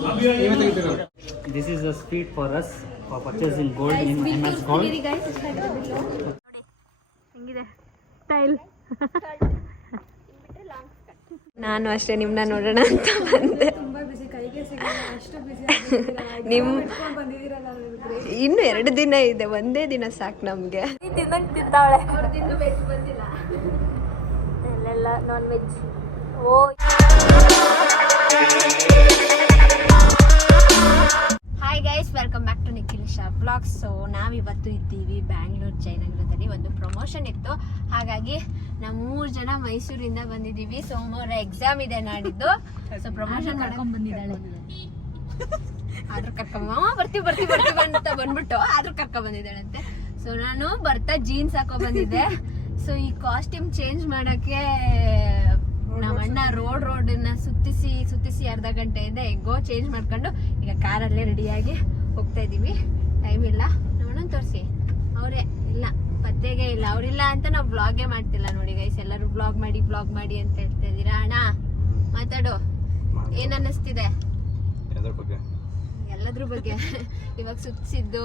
This is a street for us for purchasing gold in MS Gold. ಹೆಂಗಿದೆ style? ನಾನು ಅಷ್ಟೇ ನಿಮ್ಮನ್ನ ನೋಡೋಣ ಅಂತ ಬಂದೆ. ಇನ್ನು 2 ದಿನ ಇದೆ, ಒಂದೇ ದಿನ ಸಾಕು ನಮ್ಗೆ. ಅಲ್ಲೆಲ್ಲ non veg. Oh hi guys, welcome back to Nikhilisha blogs. So ನಾವಿವತ್ತು ಇದ್ದೀವಿ ಬ್ಯಾಂಗ್ಳೂರ್ ಜಯನಗರದಲ್ಲಿ. ಒಂದು ಪ್ರಮೋಷನ್ ಇತ್ತು, ಹಾಗಾಗಿ ನಾವು 3 ಜನ ಮೈಸೂರಿಂದ ಬಂದಿದ್ದೀವಿ. ಸೋಮವಾರ ಎಕ್ಸಾಮ್ ಇದೆ ನಾಡಿದ್ದು. ಸೊ ಪ್ರಮೋಷನ್ ಮಾಡ್ಕೊಂಡ್ ಬಂದಿದ್ದಾಳೆ. ಆದ್ರೂ ಬರ್ತೀವಿ ಅಂತ ಬಂದ್ಬಿಟ್ಟು ಆದ್ರೂ ಕರ್ಕೊಂಡ್ ಬಂದಿದ್ದಾಳಂತೆ. ಸೊ ನಾನು ಬರ್ತಾ ಜೀನ್ಸ್ ಹಾಕೋ ಬಂದಿದ್ದೆ. ಸೊ ಈ ಕಾಸ್ಟ್ಯೂಮ್ ಚೇಂಜ್ ಮಾಡಕ್ಕೆ ನಮ್ಮ ಅಣ್ಣ ರೋಡನ್ನ ಸುತ್ತಿಸಿ ಅರ್ಧ ಗಂಟೆ ಇದೆ. ಹೆಂಗೋ ಚೇಂಜ್ ಮಾಡ್ಕೊಂಡು ಈಗ ಕಾರಲ್ಲೇ ರೆಡಿಯಾಗಿ ಹೋಗ್ತಾ ಇದೀವಿ. ಟೈಮ್ ಇಲ್ಲ. ನೋಡೋಣ ತೋರಿಸಿ. ಅವರೇ ಇಲ್ಲ, ಪತ್ತೆಗೆ ಇಲ್ಲ. ಅವ್ರಿಲ್ಲ ಅಂತ ನಾವು ವ್ಲಾಗೇ ಮಾಡ್ತಿಲ್ಲ ನೋಡಿ ಗೈಸ್. ಎಲ್ಲರೂ ವ್ಲಾಗ್ ಮಾಡಿ ಅಂತ ಹೇಳ್ತಾ ಇದೀರಾ. ಅಣ್ಣ ಮಾತಾಡು, ಏನ್ ಅನ್ನಿಸ್ತಿದೆ? ಎಲ್ಲದ್ರ ಬಗ್ಗೆ. ಇವಾಗ ಸುತ್ತಿಸಿದ್ದು.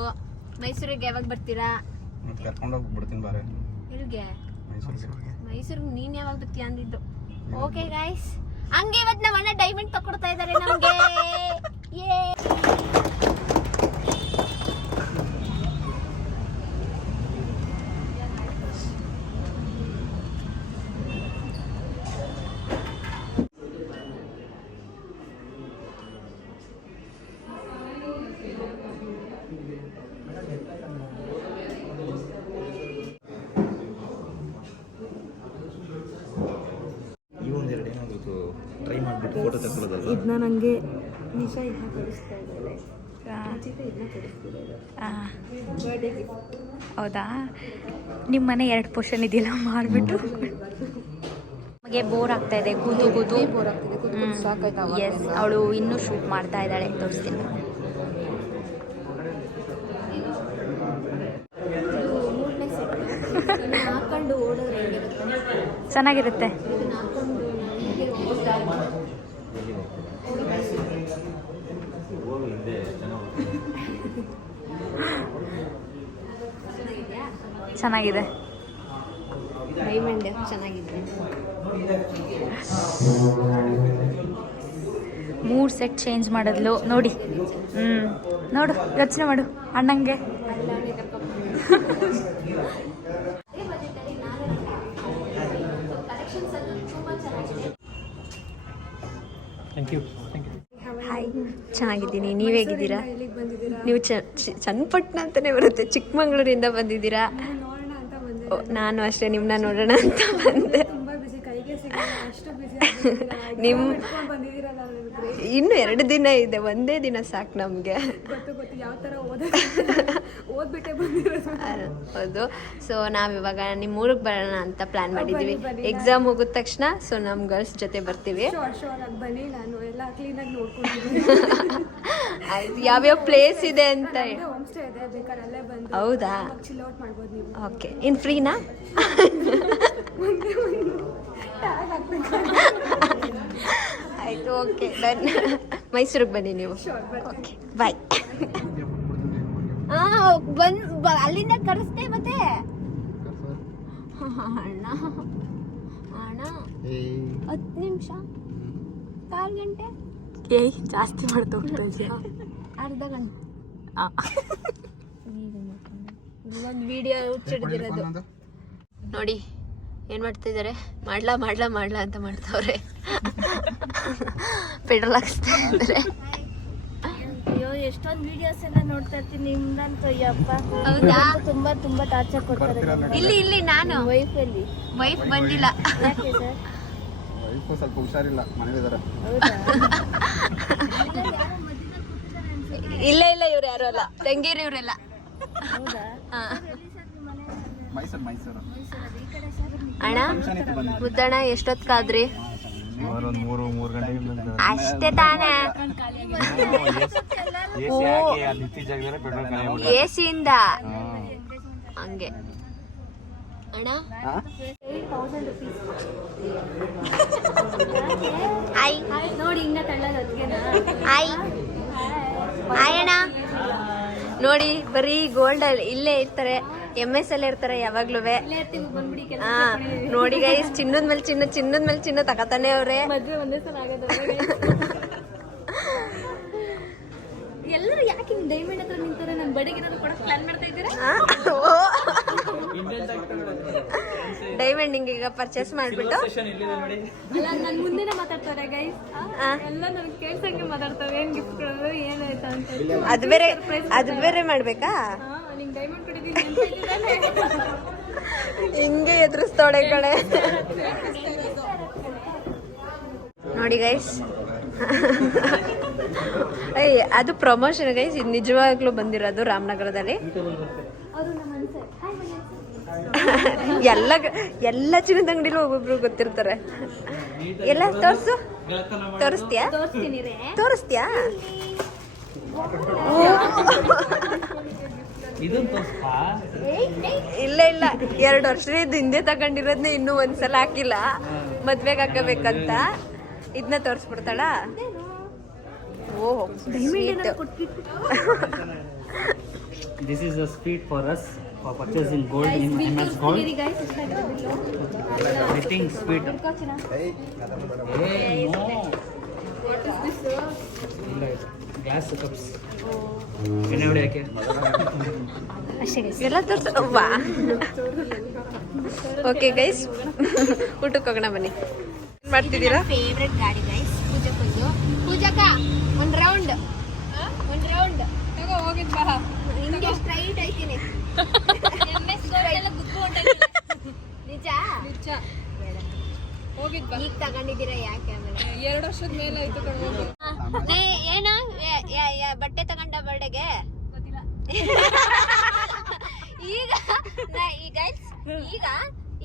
ಮೈಸೂರಿಗೆ ಯಾವಾಗ ಬರ್ತೀರಾ? ಎಲ್ಲಿಗೆ? ಮೈಸೂರಿಗೆ ನೀನ್ ಯಾವಾಗ ಬರ್ತೀಯ ಅಂದಿದ್ದು. ಓಕೆ ಗೈಸ್, ಹಂಗೆ ಇವತ್ತು ನಮ್ಮ ಅಣ್ಣ ಡೈಮಂಡ್ ತಕೊಡ್ತಾ ಇದ್ದಾರೆ ನಮ್ಗೆ. ಇದನ್ನ ನನಗೆ ನಿಶಾ ಇದನ್ನ ಕೊಡಿಸ್ತಾ ಇದ್ದಾಳೆ. ಹೌದಾ? ನಿಮ್ಮ ಮನೆ 2 ಪೋರ್ಷನ್ ಇದೆಯಲ್ಲ, ಮಾಡಿಬಿಟ್ಟು ನಮಗೆ ಬೋರ್ ಆಗ್ತಾ ಇದೆ. ಕೂತು ಎಸ್, ಅವಳು ಇನ್ನೂ ಶೂಟ್ ಮಾಡ್ತಾ ಇದ್ದಾಳೆ. ತೋರಿಸ್ತೀನಿ. ಚೆನ್ನಾಗಿರುತ್ತೆ. ಚೆನ್ನಾಗಿದೆ. ಡೈಮಂಡ್ ಚೆನ್ನಾಗಿದೆ. 3 ಸೆಟ್ ಚೇಂಜ್ ಮಾಡಿದ್ಲು ನೋಡಿ. ನೋಡು, ಯೋಚನೆ ಮಾಡು ಅಣ್ಣಂಗೆ. ಹಾಯ್, ಚೆನ್ನಾಗಿದ್ದೀನಿ. ನೀವು ಹೇಗಿದ್ದೀರಾ? ನೀವು ಚನ್ನಪಟ್ಟಣ ಅಂತಾನೆ ಬರುತ್ತೆ, ಚಿಕ್ಕಮಂಗ್ಳೂರಿಂದ ಬಂದಿದ್ದೀರಾ? ನಾನು ಅಷ್ಟೇ ನಿಮ್ಮನ್ನ ನೋಡೋಣ ಅಂತ ಬಂದೆ. ಇನ್ನು 2 ದಿನ ಇದೆ, ಒಂದೇ ದಿನ ಸಾಕು ನಮ್ಗೆ. ಹೌದು. ಸೊ ನಾವಿವಾಗ ನಿಮ್ಮ ಊರಿಗೆ ಬರೋಣ ಅಂತ ಪ್ಲಾನ್ ಮಾಡಿದ್ದೀವಿ. ಎಕ್ಸಾಮ್ ಮುಗಿದ ತಕ್ಷಣ ಸೊ ನಮ್ಮ ಗರ್ಲ್ಸ್ ಜೊತೆ ಬರ್ತೀವಿ. ಯಾವ್ಯಾವ ಪ್ಲೇಸ್ ಇದೆ ಅಂತ. ಹೌದಾ? ಓಕೆ. ಇನ್ ಫ್ರೀನಾ? ಆಯ್ತು, ಓಕೆ ಡನ್. ಮೈಸೂರಿಗೆ ಬನ್ನಿ ನೀವು. Okay bye. ಅಲ್ಲಿಂದ ಕರೆಸ್ತೆ ಮತ್ತೆ. ಅಣ್ಣ 10 ನಿಮಿಷ, 1/4 ಗಂಟೆ. ಜಾಸ್ತಿ ಮಾಡ್ತಾ ಹೋಗ್ತಾ ಇದೆಯಾ? ಅರ್ಧ ಗಂಟೆ. ಒಂದು ವಿಡಿಯೋ ಹುಚ್ಚಿಡ್ದಿರೋದು ನೋಡಿ. ಏನ್ ಮಾಡ್ತಿದ್ದಾರೆ? ಮಾಡ್ಲಾ ಅಂತ ಮಾಡ್ತಾವ್ರೆ. ಪೆಟ್ರೋಲ್ ಹಾಕ್ಸ್ತಾ ಇದ್ದಾರೆ. ಅಯ್ಯೋ, ಎಷ್ಟೊಂದು ವಿಡಿಯೋಸ್ ಎಲ್ಲ ನೋಡ್ತಾ ಇರ್ತೀನಿ ನಿಮ್ದಂತೂ. ಅಯ್ಯಪ್ಪ, ಹೌದಾ? ತುಂಬಾ ಟಾರ್ಚರ್ ಕೊಡ್ತಾರೆ. ಇಲ್ಲಿ ನಾನು ವೈಫ್ ಬಂದಿಲ್ಲ. ಯಾಕೆ ಸರ್? ವೈಫ್ ಸ್ವಲ್ಪ ಹುಷಾರಿಲ್ಲ, ಮನೇಲಿದ್ದಾರೆ. ಇಲ್ಲ ಇವ್ರು ಯಾರು ಅಲ್ಲ, ತಂಗೀರು ಇವರೆಲ್ಲ. ಮೈಸೂರು. ಅಣ್ಣ ಮುದ್ದಣ್ಣ ಎಷ್ಟೊತ್ಕಾದ್ರಿ? ಅಷ್ಟೇ ತಾನೇ. ಎಸಿಯಿಂದ ಹಂಗೆ ಅಣ್ಣ. ನೋಡಿ ಹಿಂಗ ತಳ್ಳೋದು. ಹಾಯ್ ಆಯಣ್ಣ ನೋಡಿ ಬರೀ ಗೋಲ್ಡ್ ಅಲ್ಲಿ ಇಲ್ಲೇ ಇರ್ತಾರೆ, MS ಅಲ್ಲಿ ಇರ್ತಾರೆ ಯಾವಾಗ್ಲೂ. ನೋಡಿ ಗೈಸ್, ಚಿನ್ನದ ಮೇಲೆ ಚಿನ್ನ ತಗತಾನೆ ಅವ್ರೆ. ಮದ್ವೆ ಒಂದೇ ಸಲ ಆಗೋದು. ಎಲ್ಲರೂ ಯಾಕೆ ಡೈಮಂಡ್ ಹತ್ರ ನಿಂತಾರೆ? ನನ್ನ ಬಡಿಗೆ ಕೊಡಕ್ ಪ್ಲಾನ್ ಮಾಡ್ತಾ ಇದ್ದೀರಾ? ಡೈಮಂಡ್ ಹಿಂಗ ಈಗ ಪರ್ಚೇಸ್ ಮಾಡ್ಬಿಟ್ಟು ಅಲ್ಲ, ನನ್ ಮುಂದೆನೆ ಮಾತಾಡ್ತಾರೆ ಗೈಸ್. ಎಲ್ಲ ನನ್ ಕೇಳ್ಸಂಗೆ ಮಾತಾಡ್ತಾರೆ. ಏನ್ ಗಿಫ್ಟ್ ಕೊಡೋದು, ಏನಾಯ್ತಾ ಅಂತ. ಅದು ಬೇರೆ ಮಾಡ್ಬೇಕಾ? ನಿಂಗೆ ಡೈಮಂಡ್ ಕೊಟ್ಟಿದ್ದೀನಿ ಹಿಂಗೆ ಎದುರಿಸ್ತಾಳೆ ಕಡೆ. ನೋಡಿ ಗೈಸ್, ಅದು ಪ್ರಮೋಷನ್ ಗೈಸ್. ಇದು ನಿಜವಾಗ್ಲೂ ಬಂದಿರೋದು ರಾಮನಗರದಲ್ಲಿ. ಎಲ್ಲ ಚಿನ್ನದ ಅಂಗಡಿಲೂ ಒಬ್ಬೊಬ್ರು ಗೊತ್ತಿರ್ತಾರೆ. ಎಲ್ಲ ತೋರಿಸ್ತೀಯಾ? ಇಲ್ಲ 2 ವರ್ಷದ ಹಿಂದೆ ತಗೊಂಡಿರೋದ್ನ ಇನ್ನೂ ಒಂದ್ಸಲ ಹಾಕಿಲ್ಲ. ಮದ್ವೆಗೆ ಹಾಕಬೇಕಂತ ಇದನ್ನ ತೋರಿಸ್ಬಿಡ್ತಾಳ. ಓಹ್, This is a street for us for purchasing gold in MS Gold. I think sweet. Hey, no. Glass cups. ಏನೇ ಯಾಕೆ ಎಲ್ಲ ತೋರ್ಸವಾ? ಓಕೆ ಗೈಸ್, ಊಟಕ್ಕೆ ಹೋಗೋಣ ಬನ್ನಿ. ಏನ್ ಮಾಡ್ತಿದ್ದೀರಾ? ಫೇವ್ರೆಟ್ ಗಾಡಿ ಗೈಸ್, ಪೂಜಕ ಒಂದ್ ರೌಂಡ್ ಹಿಂಗೆ ಸ್ಟ್ರೈಟ್ ಐತೀನಿ. ನಿಜ ಈಗ ತಗೊಂಡಿದ್ದೀರಾ? ಯಾಕೆ ಆಮೇಲೆ 2 ವರ್ಷದ ಮೇಲೆ ಆಯ್ತು. ಏನ ಬಟ್ಟೆ ತಗೊಂಡ ಬರ್ಡೆಗೆ?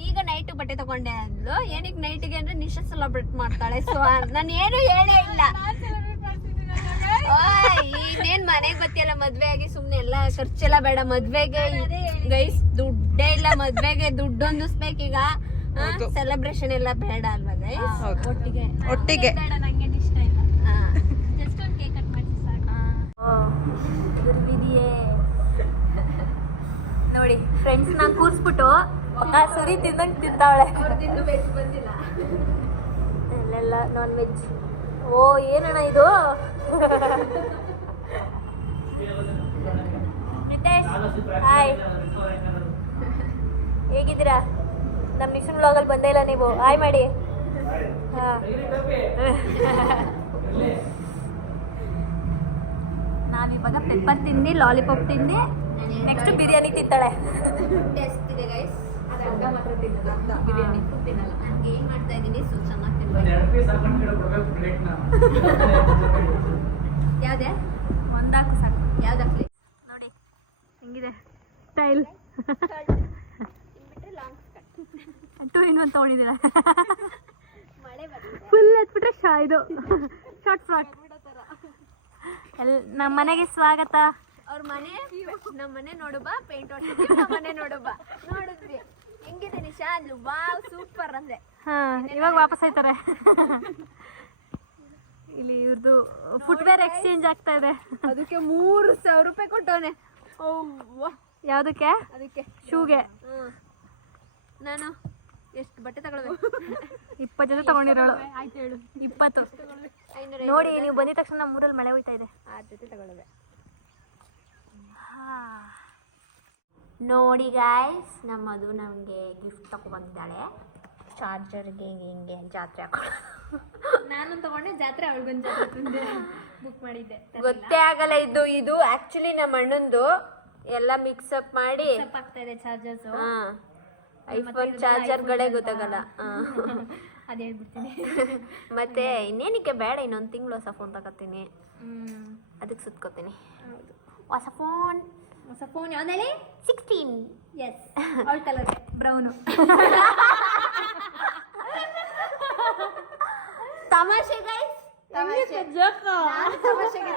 ಈಗ ನೈಟ್ ಬಟ್ಟೆ ತಗೊಂಡೆ ಅಂದ್ಲು. ಏನಕ್ಕೆ ನೈಟ್ಗೆ ಅಂದ್ರೆ ನಿಶಾ ಸೆಲೆಬ್ರೇಟ್ ಮಾಡ್ತಾಳೆ. ಸೊ ನಾನು ಏನು ಹೇಳೇ ಇಲ್ಲ. ಇನ್ನೇನ್ ಮನೆಗ್ ಬತ್ತಿಯಲ್ಲ, ಮದ್ವೆ ಆಗಿ ಸುಮ್ನೆ ಎಲ್ಲ ಖರ್ಚೆಲ್ಲ ಬೇಡ. ಮದ್ವೆಗೆ ಗೈಸ್ ದುಡ್ಡೇ ಇಲ್ಲ. ಮದ್ವೆಗೆ ದುಡ್ಡು ಹೊಂದಿಸ್ಬೇಕೀಗ. ಸೆಲೆಬ್ರೇಷನ್ ಎಲ್ಲ ಬೇಡ ಅಲ್ವಾ ಗೈಸ್? ಒಟ್ಟಿಗೆ ನಂಗೆ ಇಷ್ಟ ಇಲ್ಲ. ಜಸ್ಟ್ ಒಂದು ಕೇಕ್ ಕಟ್ ಮಾಡಿ ಸಾಕು. ನೋಡಿ ಫ್ರೆಂಡ್ಸ್, ನಾನು ಕೂರಿಸ್ಬಿಟ್ಟು ಸರಿ ತಿಂದಂಗೆ ತಿಂತಾವಳೆ. ಬಂದಿಲ್ಲ ಅಲ್ಲೆಲ್ಲ ನಾನ್ ವೆಜ್. ಓ, ಏನಣ್ಣ ಇದು? ಹಾಯ್, ಹೇಗಿದ್ದೀರಾ? ನಮ್ಮ ನಿಶನ್ ವ್ಲಾಗಲ್ಲಿ ಬಂದೇ ಇಲ್ಲ ನೀವು. ಹಾಯ್ ಮಾಡಿ. ನಾವಿವಾಗ ಪೆಪ್ಪರ್ ತಿಂದು, ಲಾಲಿಪಾಪ್ ತಿಂದು, ನೆಕ್ಸ್ಟ್ ಬಿರಿಯಾನಿ ತಿಂತಾಳೆ. ಟೇಸ್ಟ್ ಇದೆ ಗೈಸ್. ಅರ್ಧ ಮಾತ್ರ ತಿನ್ನಲ್ಲ, ಬಿರಿಯಾನಿ ತಿನ್ನಲ್ಲ. ನನಗೆ ಏನ್ ಮಾಡ್ತಾ ಇದ್ದೀನಿ, ಸ್ವಲ್ಪ ಚೆನ್ನಾಗಿ ತಿನ್ಬೇಕು. ಯಾವ್ದೇ ಒಂದಾಕು ಸಾಕು. ಯಾವ್ದಾಗ್ಲಿ ನೋಡಿ ಹೆಂಗಿದೆ ಸ್ಟೈಲ್. ಟೂ ಇನ್ ಒನ್ ತೊಗೊಂಡಿದ್ದೀರ. ಫುಲ್ ಎತ್ಬಿಟ್ರೆ ಇದು ಶಾರ್ಟ್ ಫ್ರಾಕ್. ನಮ್ಮ ಮನೆಗೆ ಸ್ವಾಗತ. ಅವ್ರ ಮನೆ, ನಮ್ಮ ಮನೆ ನೋಡು ಬಾ. ಪೇಂಟ್ ಹೊಡ್ತಿದ್ವಿ, ನಮ್ಮ ಮನೆ ನೋಡು ಬಾ. ನೋಡಿದ್ವಿ ಹೆಂಗಿದೆ ನಿಶಾ ಅಂದ್ಲು. ವಾವ್ ಸೂಪರ್ ಅಂದೆ. ಇವಾಗ ವಾಪಸ್ ಆಯ್ತಾರೆ. ಇಲ್ಲಿ ಇವ್ರದ್ದು ಫುಟ್ವೇರ್ ಎಕ್ಸ್ಚೇಂಜ್ ಆಗ್ತಾ ಇದೆ. ಅದಕ್ಕೆ 3,000 ರೂಪಾಯಿ ಕೊಟ್ಟವನೆ. ಯಾವುದಕ್ಕೆ? ಅದಕ್ಕೆ ಶೂಗೆ. ನಾನು ಎಷ್ಟು ಬಟ್ಟೆ ತಗೊಳ್ಬೇಕು? 20 ಜೊತೆ ತಗೊಂಡಿರೋಳು. ಆಯ್ತು ಹೇಳು, 20. ನೋಡಿ, ನೀವು ಬಂದಿದ ತಕ್ಷಣ ನಮ್ಮ ಊರಲ್ಲಿ ಮಳೆ ಹೋಯ್ತಾ ಇದೆ. 6 ಜೊತೆ ತಗೊಳ್ಳುವೆ. ನೋಡಿ ಗಾಯ್ಸ್, ನಮ್ಮದು ನಮಗೆ ಗಿಫ್ಟ್ ತಗೊಬಂದಿದ್ದಾಳೆ. ಚಾರ್ಜರ್ಗೆ ಹಿಂಗೆ ಜಾತ್ರೆ ಹಾಕೊಳ್ಳೋದು. ನಾನು ತಗೊಂಡೆ ಜಾತ್ರೆ, ಅವಳಿಗೊಂದು ಜಾತ್ರೆ ಬುಕ್ ಮಾಡಿದ್ದೆ. ಗೊತ್ತೇ ಆಗಲ್ಲ. ಇದು ಆಕ್ಚುಲಿ ನಮ್ಮ ಅಣ್ಣಂದು. ಎಲ್ಲ ಮಿಕ್ಸಪ್ ಮಾಡಿ ಆಗ್ತಾ ಇದೆ ಚಾರ್ಜರ್ಸ್. ಐಫೋನ್ ಚಾರ್ಜರ್ಗಳೇ ಗೊತ್ತಾಗಲ್ಲ. ಅದೇ ಹೇಳ್ಬಿಡ್ತೀನಿ. ಮತ್ತೆ ಇನ್ನೇನಕ್ಕೆ ಬೇಡ, ಇನ್ನೊಂದು ತಿಂಗಳು ಹೊಸ ಫೋನ್ ತಗೋತೀನಿ. ಅದಕ್ಕೆ ಸುತ್ಕೋತೀನಿ. ಹೊಸ ಫೋನ್ ಯಾವ್ದಲ್ಲಿ? 16. ಎಸ್, ಅವಳ ಕಲರ್ ಬ್ರೌನು. ತಮಾಷೆ ಗೈಸ್, ತಮಾಷೆಗೆ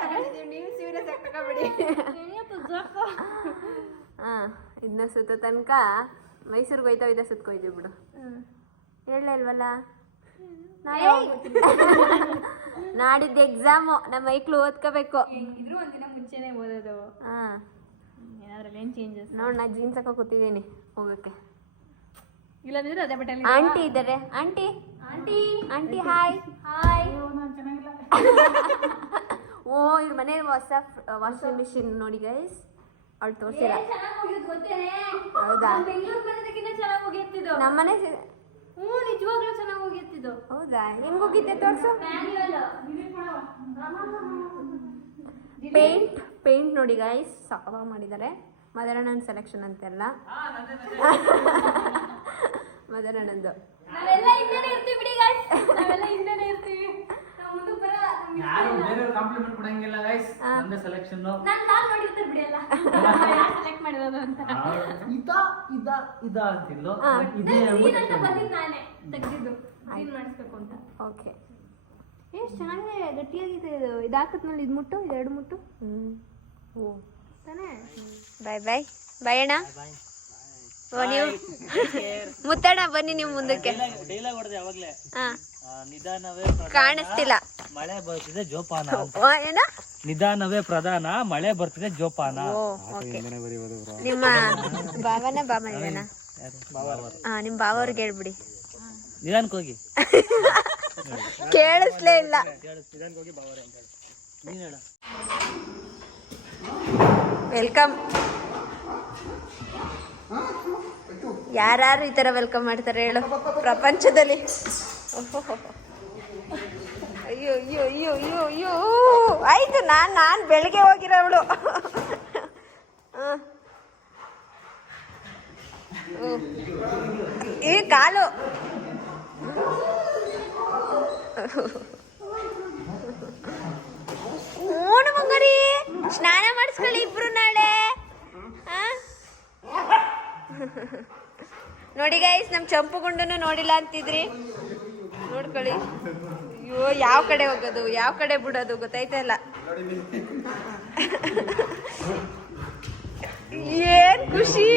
ತಗೊಂಡಿದ್ದೀವಿ. ನೀವು ಸೀರಿಯಸ್ ಆಗಿ ತಗೋಬೇಡಿ. ಇದನ್ನ ಸುತ್ತ ತನಕ ಮೈಸೂರಿಗೆ ಹೋಯ್ತಾ ಸುತ್ಕೊಯ್ತೀವಿ ಬಿಡು. ಹೇಳಲೇ ಇಲ್ವಲ್ಲ. ನಾಡಿದ್ದು ಎಕ್ಸಾಮು ನಮ್ಮ ಮೈಕ್ಳು ಓದ್ಕೋಬೇಕು. ಇದ್ರು ಒಂದಿನ ಮುಂಚೆನೆ ಓದೋದು. ಹಾಂ ಏನಾದ್ರಲ್ಲಿ ಏನು ಚೇಂಜಸ್? ನೋಡಿ ನಾ ಜೀನ್ಸ್ ಹಾಕೋ ಕೂತಿದ್ದೀನಿ ಹೋಗೋಕ್ಕೆ. ಇಲ್ಲಾಂದ್ರೆ ಅದೇ ಬಟ್ಟೆಲಿ ಆಂಟಿ ಇದ್ದಾರೆ. Aunty aunty aunty hi hi. Oh ಇವ್ರ ಮನೇಲಿ ಹೊಸ ವಾಷಿಂಗ್ ಮಿಷಿನ್ ನೋಡಿ ಗೈಸ್. ಅವಳು ತೋರಿಸಿಲ್ಲ. ಚೆನ್ನಾಗಿ ಹೋಗಿದ್ದು ಗೊತ್ತೇನೆ. ಹೌದಾ? ಬೆಂಗಳೂರು ಬಂದದಕ್ಕಿಂತ ಚೆನ್ನಾಗಿ ಹೋಗಿರ್ತಿದ್ದು. ನಮ್ಮನೆ ಹ್ಞೂ ನಿಜವಾಗ್ಲೂ ಚೆನ್ನಾಗಿ ಹೋಗಿರ್ತಿದ್ದು. ಹೌದಾ? ಹೆಂಗ್ ಹೋಗಿದ್ದೆ ತೋರ್ಸು. ಮ್ಯಾನ್ಯುವಲ್ ಪೇಂಟ್ ನೋಡಿ ಗೈಸ್ ಸಖತ್ತಾಗಿ ಮಾಡಿದ್ದಾರೆ. ಮದರಣ್ಣನ ಸೆಲೆಕ್ಷನ್ ಅಂತೆಲ್ಲ. ಮದರಣ್ಣಂದು ನಾವೆಲ್ಲ ಹಿಂದೆನೇ ಇರ್ತೀವಿ ಬಿಡಿ ಗೈಸ್. ನಾವೆಲ್ಲ ಹಿಂದೆನೇ ಇರ್ತೀವಿ. ನಾವು ಮುಂದಕ್ಕೆ ಬರಲ್ಲ. ಯಾರು ಬೇರೆ ಕಾಂಪ್ಲಿಮೆಂಟ್ ಕೊಡಂಗಿಲ್ಲ ಗೈಸ್. ನಂದೇ ಸೆಲೆಕ್ಷನ್ ನಾನು ನೋಡಿರ್ತಾರೆ ಬಿಡಿ ಎಲ್ಲ. ಯಾರು ಸೆಲೆಕ್ಟ್ ಮಾಡಿರೋದು ಅಂತ. ಇದ ಅಂತಿಲ್ಲ ಸೀನ್ ಅಂತ ಬಂದಿದ್ದು ನಾನೇ ತೆಗ್ದಿದ್ದು. ಸೀನ್ ಮಾಡಿಸ್ಬೇಕು ಅಂತ. ಓಕೆ. ಎಷ್ಟು ಚೆನ್ನಾಗಿದೆ ಗಟ್ಟಿಯಾಗಿದೆ ಇದು. ಇದು ಹಾಕತ್ನಲ್ಲಿ ಇದು ಮುಟ್ಟು ಇದು ಎರಡು ಮುಟ್ಟು. ಓ ತಾನೇ. ಬಾಯ್ ಬಾಯ್ ಬಾಯ್ ಅಣ್ಣ. ನೀವು ಮುತ್ತಣ್ಣ ಬನ್ನಿ ನೀವು ಮುಂದಕ್ಕೆ. ಡೈಲಾಗ್ ಹೊಡೆದೆ ಯಾವಾಗ್ಲೇ. ಹಾ ನಿಧಾನವೇ ಕಾಣಿಸ್ತಿಲ್ಲ. ಮಳೆ ಬರ್ತಿದೆ ಜೋಪಾನ. ಏನ ನಿಧಾನವೇ ಪ್ರಧಾನ ಮಳೆ ಬರ್ತಿದೆ ಜೋಪಾನ. ನಿಮ್ಮ ಭಾವನ ಬಾಮಯ್ಯನ. ಹಾ ನಿಮ್ ಭಾವವ್ರಿಗೆ ಹೇಳ್ಬಿಡಿ. ನಿಧಾನಕ್ಕೆ ಹೋಗಿ. ಕೇಳಿಸ್ಲೇ ಇಲ್ಲ. ವೆಲ್ಕಮ್. ಯಾರು ಈ ತರ ವೆಲ್ಕಮ್ ಮಾಡ್ತಾರೆ ಹೇಳು ಪ್ರಪಂಚದಲ್ಲಿ? ಅಯ್ಯೋ ಅಯ್ಯೋ ಅಯ್ಯೋ ಅಯ್ಯೋ ಅಯ್ಯೋ ಆಯ್ತು. ನಾನು ಬೆಳಿಗ್ಗೆ ಹೋಗಿರೋವಳು. ಈ ಕಾಲು ಓಣ ಮಂಗರಿ ಸ್ನಾನ ಮಾಡಿಸ್ಕೊಳ್ಳಿ ಇಬ್ರು ನಾಳೆ. ನೋಡಿ ಗೈಸ್ ನಮ್ ಚಂಪು ಗುಂಡನ್ನು ನೋಡಿಲ್ಲ ಅಂತಿದ್ರಿ. ನೋಡ್ಕೊಳ್ಳಿ. ಅಯ್ಯೋ ಯಾವ ಕಡೆ ಹೋಗೋದು ಯಾವ ಕಡೆ ಬಿಡೋದು ಗೊತ್ತಾಯ್ತಾ ಇಲ್ಲ. ಏನ್ ಖುಷಿ.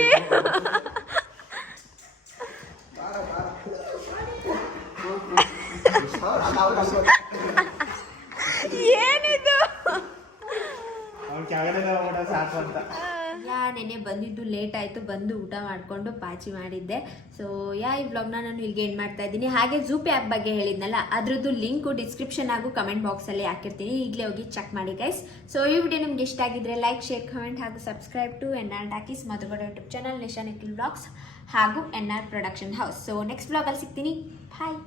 ಏನಿದು? ನೆನೆ ಬಂದಿದ್ದು ಲೇಟ್ ಆಯಿತು. ಬಂದು ಊಟ ಮಾಡಿಕೊಂಡು ಪಾಚಿ ಮಾಡಿದ್ದೆ. ಸೊ ಈ ವ್ಲಾಗ್ನ ನಾನು ಇಲ್ಲಿಗೆ ಎಂಡ್ ಮಾಡ್ತಾ ಇದ್ದೀನಿ. ಹಾಗೆ ಜೂಪಿ ಆ್ಯಪ್ ಬಗ್ಗೆ ಹೇಳಿದ್ನಲ್ಲ ಅದ್ರದ್ದು ಲಿಂಕು ಡಿಸ್ಕ್ರಿಪ್ಷನ್ ಹಾಗೂ ಕಮೆಂಟ್ ಬಾಕ್ಸಲ್ಲಿ ಹಾಕಿರ್ತೀನಿ. ಈಗಲೇ ಹೋಗಿ ಚೆಕ್ ಮಾಡಿ ಗೈಸ್. ಸೊ ಈ ವಿಡಿಯೋ ನಿಮ್ಗೆ ಇಷ್ಟ ಆಗಿದ್ರೆ ಲೈಕ್ ಶೇರ್ ಕಮೆಂಟ್ ಹಾಗೂ subscribe to NR talkies Madhu Gowda YouTube channel, Nisha Nikhil vlogs ಹಾಗೂ NR production house. So next ವ್ಲಾಗಲ್ಲಿ ಸಿಗ್ತೀನಿ. ಬಾಯ್.